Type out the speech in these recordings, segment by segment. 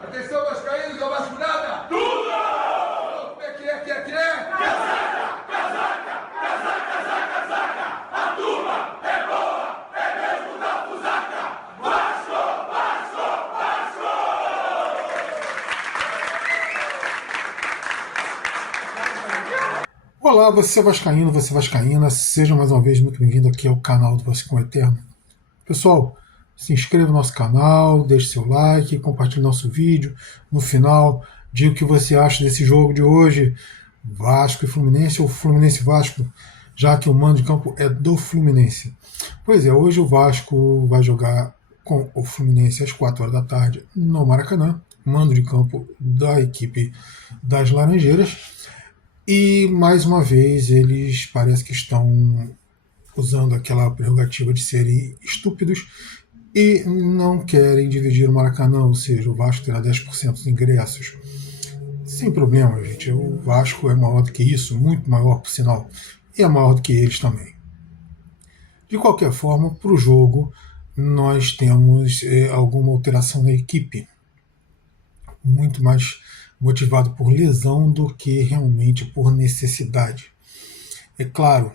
Atenção, vascaínos, é vasculhada! Tudo! Como é que é, Casaca, casaca, casaca, casaca, casaca! A turma é boa, é mesmo da fusaca! Vasco, Vasco, Vasco! Olá, você vascaíno, você vascaína, seja mais uma vez muito bem-vindo aqui ao canal do Vascão Eterno. Pessoal, se inscreva no nosso canal, deixe seu like, compartilhe nosso vídeo. No final, diga o que você acha desse jogo de hoje, Vasco e Fluminense ou Fluminense e Vasco, já que o mando de campo é do Fluminense. Pois é, hoje o Vasco vai jogar com o Fluminense às 4 horas da tarde no Maracanã, mando de campo da equipe das Laranjeiras. E mais uma vez eles parece que estão usando aquela prerrogativa de serem estúpidos e não querem dividir o Maracanã, ou seja, o Vasco terá 10% dos ingressos. Sem problema, gente. O Vasco é maior do que isso, muito maior, por sinal, e é maior do que eles também. De qualquer forma, para o jogo, nós temos alguma alteração na equipe. Muito mais motivado por lesão do que realmente por necessidade. É claro,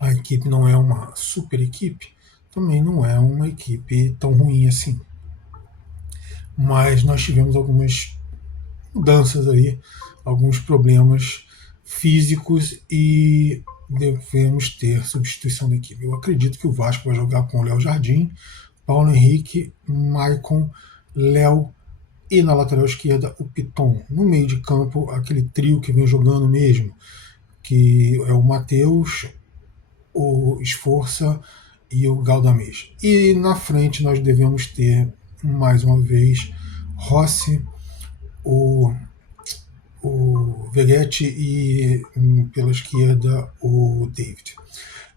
a equipe não é uma super equipe, também não é uma equipe tão ruim assim. Mas nós tivemos algumas mudanças aí, alguns problemas físicos e devemos ter substituição da equipe. Eu acredito que o Vasco vai jogar com o Léo Jardim, Paulo Henrique, Maicon, Léo e na lateral esquerda o Piton. No meio de campo, aquele trio que vem jogando mesmo, que é o Matheus, o Esforça e o Galdamés. E na frente nós devemos ter, mais uma vez, Rossi, o Vegetti e pela esquerda o David.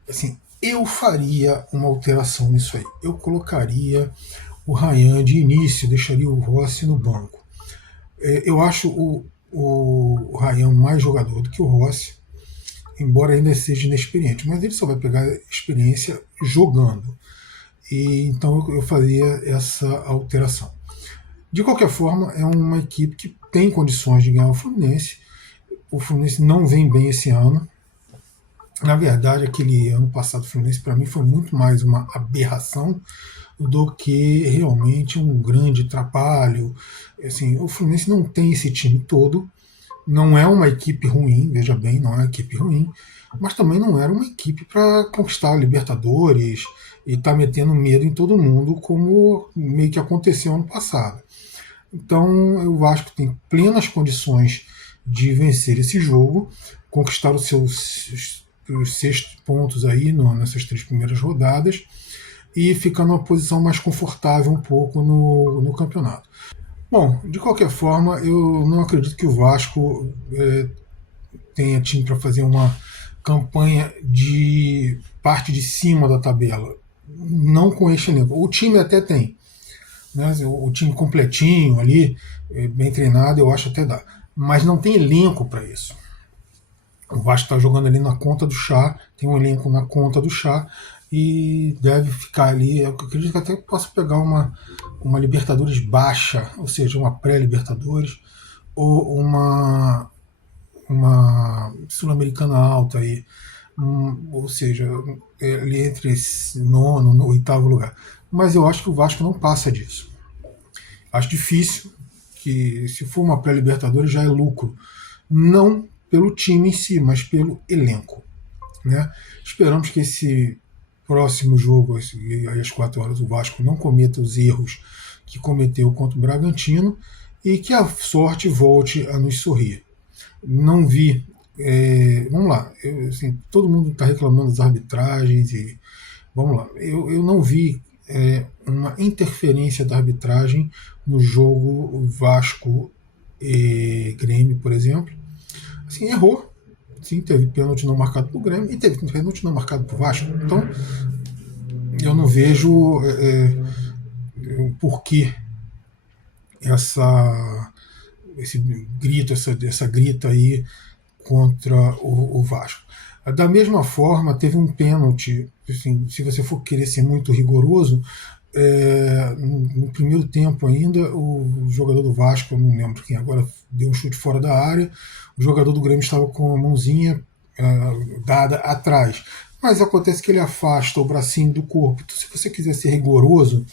Assim, eu faria uma alteração nisso aí. Eu colocaria o Ryan de início, deixaria o Rossi no banco. Eu acho o Ryan mais jogador do que o Rossi, embora ainda seja inexperiente, mas ele só vai pegar experiência jogando. E então eu faria essa alteração. De qualquer forma, é uma equipe que tem condições de ganhar o Fluminense. O Fluminense não vem bem esse ano. Na verdade, aquele ano passado do Fluminense, para mim, foi muito mais uma aberração do que realmente um grande atrapalho. Assim, o Fluminense não tem esse time todo. Não é uma equipe ruim, veja bem, não é uma equipe ruim, mas também não era uma equipe para conquistar a Libertadores e estar metendo medo em todo mundo, como meio que aconteceu ano passado. Então o Vasco tem plenas condições de vencer esse jogo, conquistar os seus 6 pontos aí nessas 3 primeiras rodadas e ficar numa posição mais confortável um pouco no campeonato. Bom, de qualquer forma, eu não acredito que o Vasco tenha time para fazer uma campanha de parte de cima da tabela. Não com este elenco. O time até tem. Né? O time completinho ali, bem treinado, eu acho até dá. Mas não tem elenco para isso. O Vasco está jogando ali na conta do chá, tem um elenco na conta do chá e deve ficar ali. Eu acredito que até possa pegar uma Libertadores baixa, ou seja, uma pré-Libertadores, ou uma Sul-Americana alta, aí, ou seja, ali entre esse 9º e 8º lugar. Mas eu acho que o Vasco não passa disso. Acho difícil, que se for uma pré-Libertadores já é lucro. Não pelo time em si, mas pelo elenco. Né? Esperamos que esse próximo jogo, às 4 horas, o Vasco não cometa os erros que cometeu contra o Bragantino e que a sorte volte a nos sorrir. Não vi. Vamos lá, assim, todo mundo está reclamando das arbitragens e vamos lá. Eu não vi uma interferência da arbitragem no jogo Vasco e Grêmio, por exemplo. Assim, errou. Sim, teve pênalti não marcado para o Grêmio e teve pênalti não marcado para o Vasco. Então, eu não vejo o porquê esse grito, essa grita aí contra o Vasco. Da mesma forma, teve um pênalti, assim, se você for querer ser muito rigoroso, no primeiro tempo ainda, o jogador do Vasco, eu não lembro quem agora, deu um chute fora da área, o jogador do Grêmio estava com a mãozinha dada atrás. Mas acontece que ele afasta o bracinho do corpo. Então, se você quiser ser rigoroso,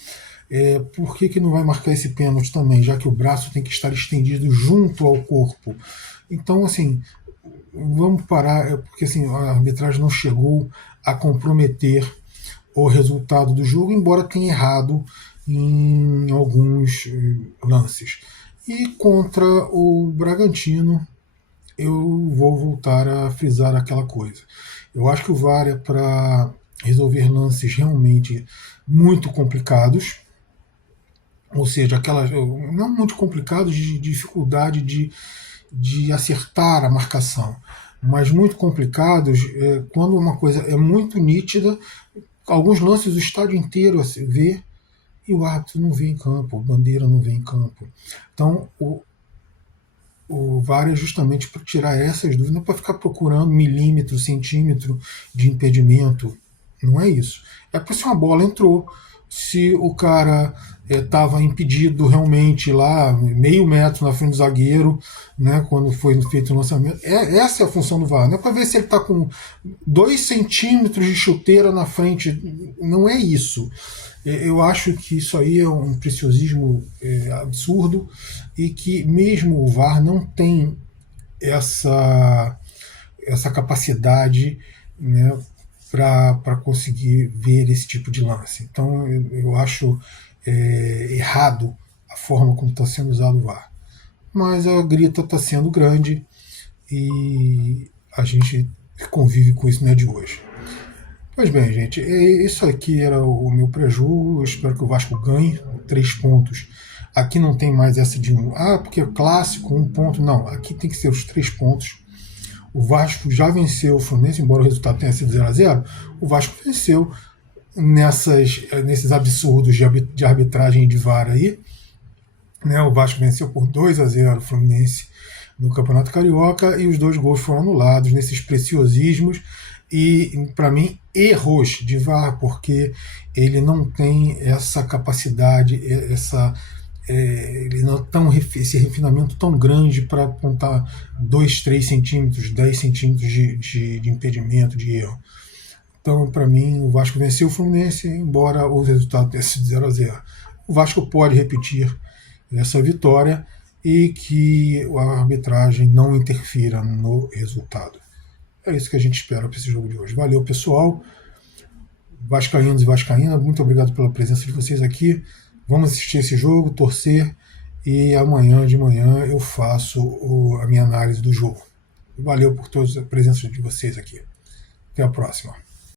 por que não vai marcar esse pênalti também, já que o braço tem que estar estendido junto ao corpo? Então, assim, vamos parar, porque assim, a arbitragem não chegou a comprometer o resultado do jogo, embora tenha errado em alguns lances. E contra o Bragantino, eu vou voltar a frisar aquela coisa. Eu acho que o VAR é para resolver lances realmente muito complicados, ou seja, aquelas não muito complicados de dificuldade de acertar a marcação, mas muito complicados quando uma coisa é muito nítida. Alguns lances o estádio inteiro vê e o árbitro não vê em campo, a bandeira não vê em campo. Então o VAR é justamente para tirar essas dúvidas, não para ficar procurando milímetro, centímetro de impedimento. Não é isso. É porque se uma bola entrou, se o cara estava impedido realmente lá, meio metro na frente do zagueiro, né, quando foi feito o lançamento. Essa é a função do VAR. Não é para ver se ele está com 2 centímetros de chuteira na frente. Não é isso. Eu acho que isso aí é um preciosismo absurdo e que mesmo o VAR não tem essa capacidade, né, para conseguir ver esse tipo de lance. Então eu acho errado a forma como está sendo usado o VAR. Mas a grita está sendo grande e a gente convive com isso, não é de hoje. Pois bem, gente, isso aqui era o meu pré-jogo. Eu espero que o Vasco ganhe 3 pontos. Aqui não tem mais essa de porque é clássico, 1 ponto. Não, aqui tem que ser os 3 pontos. O Vasco já venceu o Fluminense, embora o resultado tenha sido 0-0. O Vasco venceu nesses absurdos de arbitragem de VAR aí. Né? O Vasco venceu por 2-0 o Fluminense no Campeonato Carioca e os 2 gols foram anulados nesses preciosismos e, para mim, erros de VAR, porque ele não tem essa capacidade, ele não tem esse refinamento tão grande para apontar 2, 3 centímetros, 10 centímetros de impedimento, de erro. Então, para mim, o Vasco venceu o Fluminense, embora o resultado tenha sido 0-0. O Vasco pode repetir essa vitória e que a arbitragem não interfira no resultado. É isso que a gente espera para esse jogo de hoje. Valeu, pessoal. Vascaínos e vascaínas, muito obrigado pela presença de vocês aqui. Vamos assistir esse jogo, torcer, e amanhã de manhã eu faço a minha análise do jogo. Valeu por toda a presença de vocês aqui. Até a próxima.